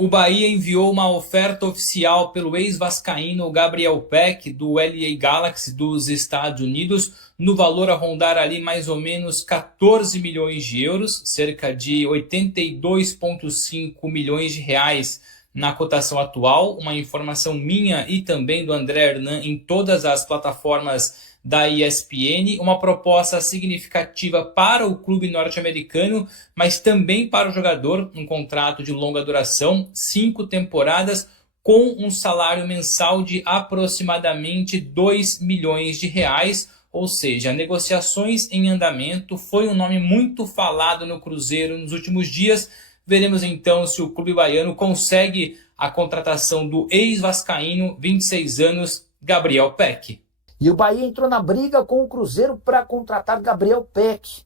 O Bahia enviou uma oferta oficial pelo ex-vascaíno Gabriel Peck, do LA Galaxy dos Estados Unidos, no valor a rondar ali mais ou menos 14 milhões de euros, cerca de 82,5 milhões de reais na cotação atual. Uma informação minha e também do André Hernan em todas as plataformas da ESPN, uma proposta significativa para o clube norte-americano, mas também para o jogador, um contrato de longa duração, 5 temporadas, com um salário mensal de aproximadamente 2 milhões de reais, ou seja, negociações em andamento. Foi um nome muito falado no Cruzeiro nos últimos dias. Veremos então se o clube baiano consegue a contratação do ex-vascaíno, 26 anos, Gabriel Peck. E o Bahia entrou na briga com o Cruzeiro para contratar Gabriel Peck.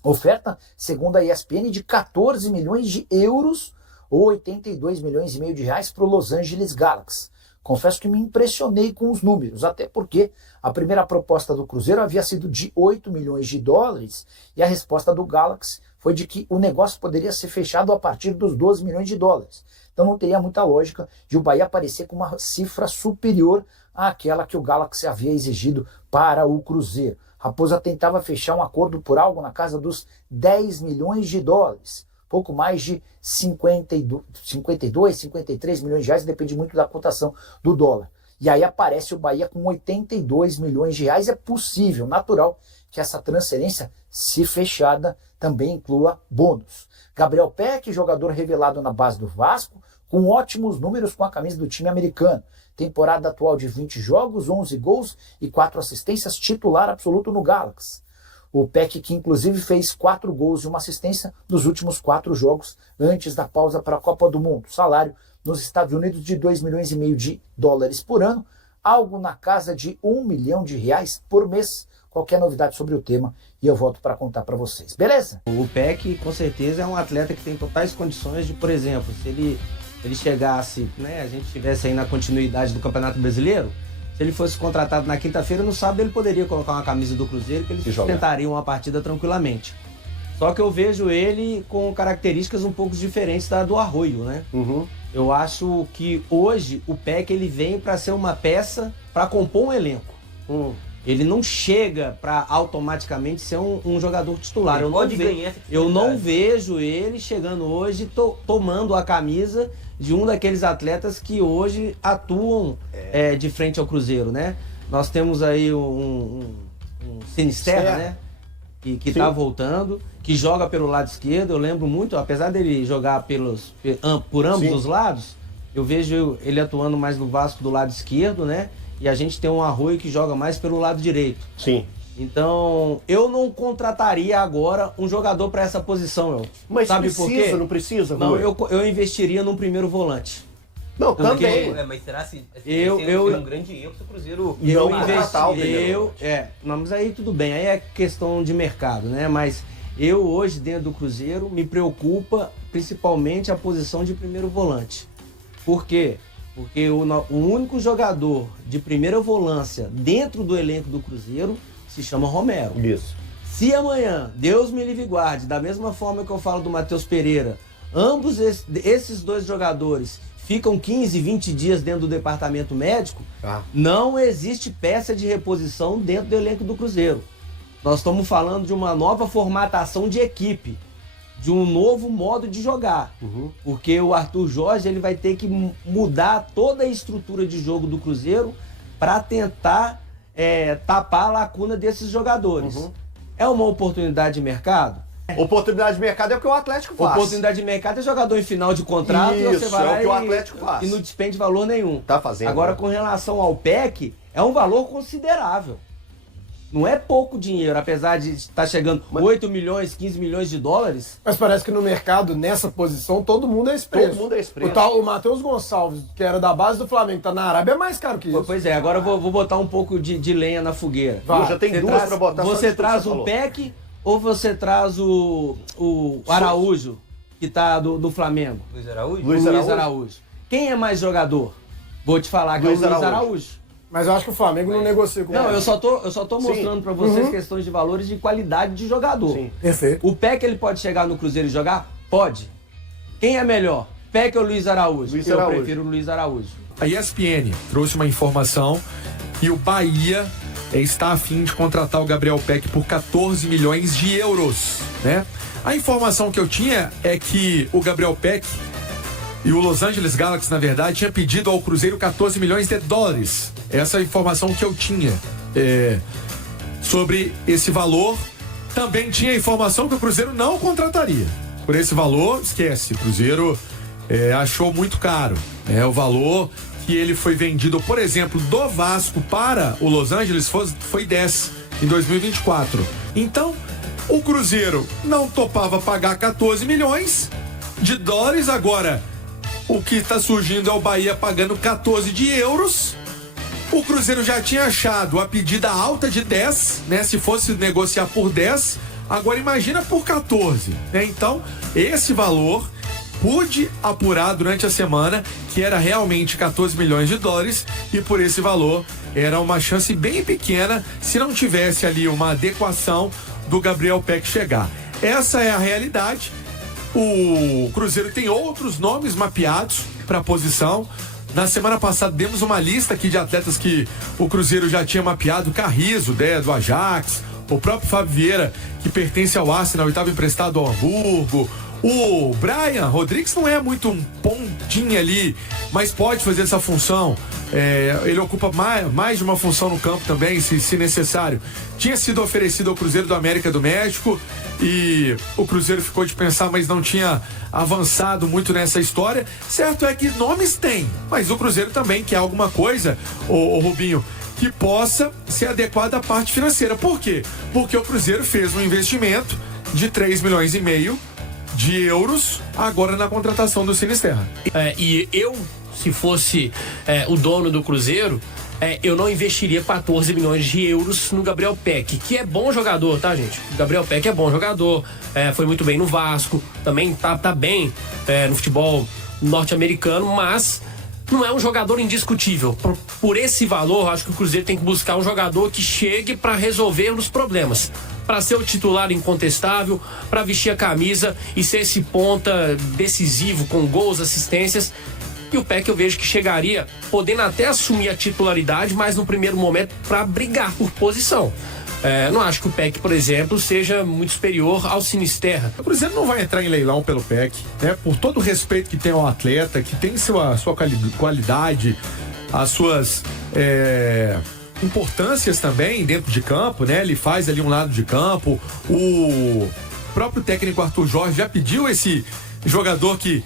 Oferta, segundo a ESPN, de 14 milhões de euros ou 82 milhões e meio de reais para o Los Angeles Galaxy. Confesso que me impressionei com os números, até porque a primeira proposta do Cruzeiro havia sido de 8 milhões de dólares e a resposta do Galaxy foi de que o negócio poderia ser fechado a partir dos 12 milhões de dólares. Então não teria muita lógica de o Bahia aparecer com uma cifra superior àquela que o Galaxy havia exigido para o Cruzeiro. Raposa tentava fechar um acordo por algo na casa dos 10 milhões de dólares. Pouco mais de 52, 53 milhões de reais, depende muito da cotação do dólar. E aí aparece o Bahia com 82 milhões de reais. É possível, natural, que essa transferência, se fechada, também inclua bônus. Gabriel Peck, jogador revelado na base do Vasco, com ótimos números com a camisa do time americano. Temporada atual de 20 jogos, 11 gols e 4 assistências, titular absoluto no Galaxy. O Peck, que inclusive fez 4 gols e uma assistência nos últimos 4 jogos antes da pausa para a Copa do Mundo. Salário nos Estados Unidos de 2 milhões e meio de dólares por ano, algo na casa de 1 milhão de reais por mês. Qualquer novidade sobre o tema e eu volto para contar para vocês, beleza? O Peck, com certeza, é um atleta que tem totais condições de, por exemplo, se ele chegasse, né, a gente estivesse aí na continuidade do Campeonato Brasileiro, se ele fosse contratado na quinta-feira, no sábado ele poderia colocar uma camisa do Cruzeiro que ele sustentaria uma partida tranquilamente. Só que eu vejo ele com características um pouco diferentes da do Arroio, né? Uhum. Eu acho que hoje o Peck ele vem para ser uma peça para compor um elenco. Ele não chega para automaticamente ser um jogador titular. Eu não vejo ele chegando hoje tomando a camisa de um daqueles atletas que hoje atuam de frente ao Cruzeiro, né? Nós temos aí um Sinisterra, né? Que tá voltando, que joga pelo lado esquerdo. Eu lembro muito, apesar dele jogar por ambos os lados, eu vejo ele atuando mais no Vasco do lado esquerdo, né? E a gente tem um Arroio que joga mais pelo lado direito. Sim. Então, eu não contrataria agora um jogador para essa posição, Mas sabe precisa, por quê? não precisa? Não, eu investiria num primeiro volante. Não, também. Mas será que eu um grande erro se o Cruzeiro não, mas aí tudo bem, aí é questão de mercado, né? Mas eu hoje dentro do Cruzeiro me preocupa principalmente a posição de primeiro volante. Por quê? Porque o único jogador de primeira volância dentro do elenco do Cruzeiro se chama Romero. Isso. Se amanhã, Deus me livre e guarde, da mesma forma que eu falo do Matheus Pereira, ambos esses dois jogadores ficam 15, 20 dias dentro do departamento médico, não existe peça de reposição dentro do elenco do Cruzeiro. Nós estamos falando de uma nova formatação de equipe, de um novo modo de jogar. Porque o Arthur Jorge ele vai ter que mudar toda a estrutura de jogo do Cruzeiro para tentar tapar a lacuna desses jogadores. É uma oportunidade de mercado? Oportunidade de mercado é o que o Atlético faz. Oportunidade de mercado é jogador em final de contrato. Isso, e você vai lá é o que o Atlético faz. E não despende valor nenhum. Tá fazendo. Agora, né? com relação ao PEC, é um valor considerável. Não é pouco dinheiro, apesar de estar chegando 8 milhões, 15 milhões de dólares. Mas parece que no mercado, nessa posição, todo mundo é esse preço. Todo mundo é esse preço. O Matheus Gonçalves, que era da base do Flamengo, tá na Arábia, é mais caro que isso. Pois é, agora eu vou botar um pouco de lenha na fogueira. Já tem duas pra botar. Você traz o PEC ou você traz o Araújo, que tá do Flamengo? Luiz Araújo? Luiz Araújo. Quem é mais jogador? Vou te falar que é o Luiz Araújo. Mas eu acho que o Flamengo não negocia com ele. Não, eu só tô mostrando pra vocês questões de valores de qualidade de jogador. Sim. Perfeito. O PEC ele pode chegar no Cruzeiro e jogar? Pode. Quem é melhor? Peck ou Luiz Araújo? Luiz Eu Araújo. prefiro o Luiz Araújo. A ESPN trouxe uma informação que o Bahia está a fim de contratar o Gabriel Peck por 14 milhões de euros, né? A informação que eu tinha é que o Gabriel Peck e o Los Angeles Galaxy, na verdade, tinha pedido ao Cruzeiro 14 milhões de dólares. Essa é a informação que eu tinha sobre esse valor. Também tinha a informação que o Cruzeiro não contrataria. Por esse valor, esquece, o Cruzeiro achou muito caro. O valor que ele foi vendido, por exemplo, do Vasco para o Los Angeles foi 10 em 2024. Então, o Cruzeiro não topava pagar 14 milhões de dólares. Agora, o que está surgindo é o Bahia pagando 14 de euros. O Cruzeiro já tinha achado a pedida alta de 10, né? Se fosse negociar por 10, agora imagina por 14, né? Então, esse valor pude apurar durante a semana que era realmente 14 milhões de dólares e por esse valor era uma chance bem pequena se não tivesse ali uma adequação do Gabriel Peck chegar. Essa é a realidade. O Cruzeiro tem outros nomes mapeados para a posição. Na semana passada demos uma lista aqui de atletas que o Cruzeiro já tinha mapeado: Carrizo, do Ajax, o próprio Fábio Vieira, que pertence ao Arsenal e estava emprestado ao Hamburgo. O Brian Rodrigues não é muito um pontinha ali, mas pode fazer essa função. Ele ocupa mais de uma função no campo também, se necessário. Tinha sido oferecido ao Cruzeiro do América do México e o Cruzeiro ficou de pensar, mas não tinha avançado muito nessa história. Certo é que nomes tem, mas o Cruzeiro também quer alguma coisa, o Rubinho, que possa ser adequada à parte financeira. Por quê? Porque o Cruzeiro fez um investimento de 3 milhões e meio de euros agora na contratação do Sinisterra. E eu, se fosse o dono do Cruzeiro, eu não investiria 14 milhões de euros no Gabriel Peck, que é bom jogador, tá, gente? O Gabriel Peck é bom jogador, foi muito bem no Vasco, também tá bem no futebol norte-americano, mas não é um jogador indiscutível. Por esse valor, acho que o Cruzeiro tem que buscar um jogador que chegue para resolver os problemas, para ser o titular incontestável, para vestir a camisa e ser esse ponta decisivo com gols, assistências. E o Peck eu vejo que chegaria podendo até assumir a titularidade, mas no primeiro momento para brigar por posição. Não acho que o Peck, por exemplo, seja muito superior ao Sinisterra. O Cruzeiro não vai entrar em leilão pelo Peck, né? Por todo o respeito que tem ao atleta, que tem sua qualidade, as suas importâncias também dentro de campo, né? Ele faz ali um lado de campo. O próprio técnico Arthur Jorge já pediu esse jogador que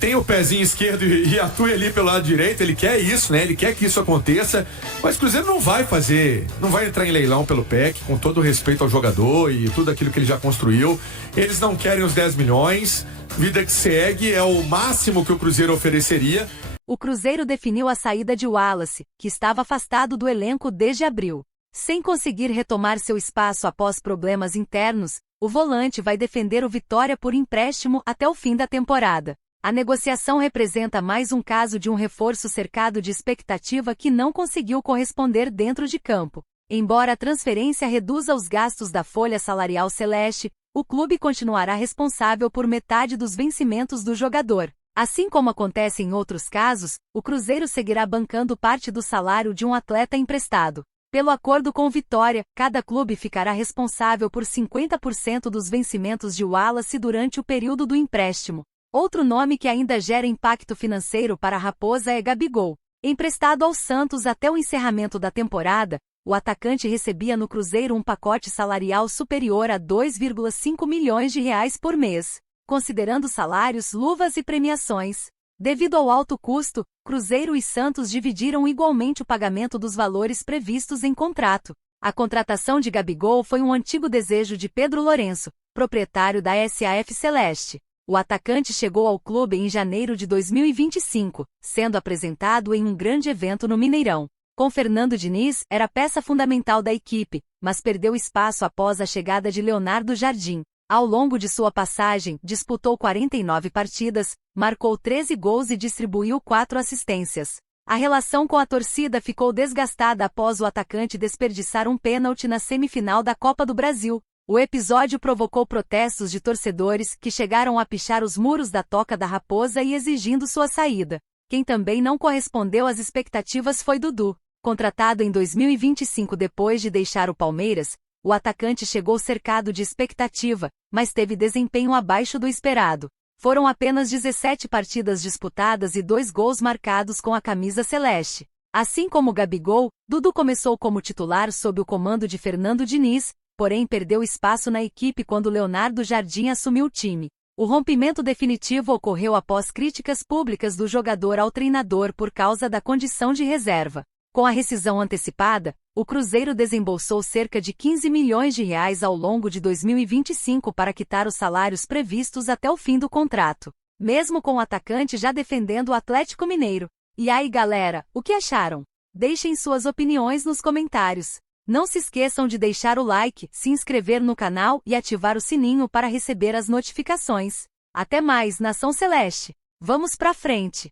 tem o pezinho esquerdo e atua ali pelo lado direito. Ele quer isso, né? Ele quer que isso aconteça, mas o Cruzeiro não vai entrar em leilão pelo Peck, com todo o respeito ao jogador e tudo aquilo que ele já construiu. Eles não querem os 10 milhões, vida que segue, é o máximo que o Cruzeiro ofereceria. O Cruzeiro definiu a saída de Wallace, que estava afastado do elenco desde abril. Sem conseguir retomar seu espaço após problemas internos, o volante vai defender o Vitória por empréstimo até o fim da temporada. A negociação representa mais um caso de um reforço cercado de expectativa que não conseguiu corresponder dentro de campo. Embora a transferência reduza os gastos da folha salarial celeste, o clube continuará responsável por metade dos vencimentos do jogador. Assim como acontece em outros casos, o Cruzeiro seguirá bancando parte do salário de um atleta emprestado. Pelo acordo com o Vitória, cada clube ficará responsável por 50% dos vencimentos de Wallace durante o período do empréstimo. Outro nome que ainda gera impacto financeiro para a Raposa é Gabigol. Emprestado ao Santos até o encerramento da temporada, o atacante recebia no Cruzeiro um pacote salarial superior a 2,5 milhões de reais por mês, considerando salários, luvas e premiações. Devido ao alto custo, Cruzeiro e Santos dividiram igualmente o pagamento dos valores previstos em contrato. A contratação de Gabigol foi um antigo desejo de Pedro Lourenço, proprietário da SAF Celeste. O atacante chegou ao clube em janeiro de 2025, sendo apresentado em um grande evento no Mineirão. Com Fernando Diniz, era peça fundamental da equipe, mas perdeu espaço após a chegada de Leonardo Jardim. Ao longo de sua passagem, disputou 49 partidas, marcou 13 gols e distribuiu 4 assistências. A relação com a torcida ficou desgastada após o atacante desperdiçar um pênalti na semifinal da Copa do Brasil. O episódio provocou protestos de torcedores que chegaram a pichar os muros da Toca da Raposa e exigindo sua saída. Quem também não correspondeu às expectativas foi Dudu. Contratado em 2025 depois de deixar o Palmeiras, o atacante chegou cercado de expectativa, mas teve desempenho abaixo do esperado. Foram apenas 17 partidas disputadas e 2 gols marcados com a camisa celeste. Assim como Gabigol, Dudu começou como titular sob o comando de Fernando Diniz, porém perdeu espaço na equipe quando Leonardo Jardim assumiu o time. O rompimento definitivo ocorreu após críticas públicas do jogador ao treinador por causa da condição de reserva. Com a rescisão antecipada, o Cruzeiro desembolsou cerca de 15 milhões de reais ao longo de 2025 para quitar os salários previstos até o fim do contrato. Mesmo com o atacante já defendendo o Atlético Mineiro. E aí galera, o que acharam? Deixem suas opiniões nos comentários. Não se esqueçam de deixar o like, se inscrever no canal e ativar o sininho para receber as notificações. Até mais, Nação Celeste! Vamos pra frente!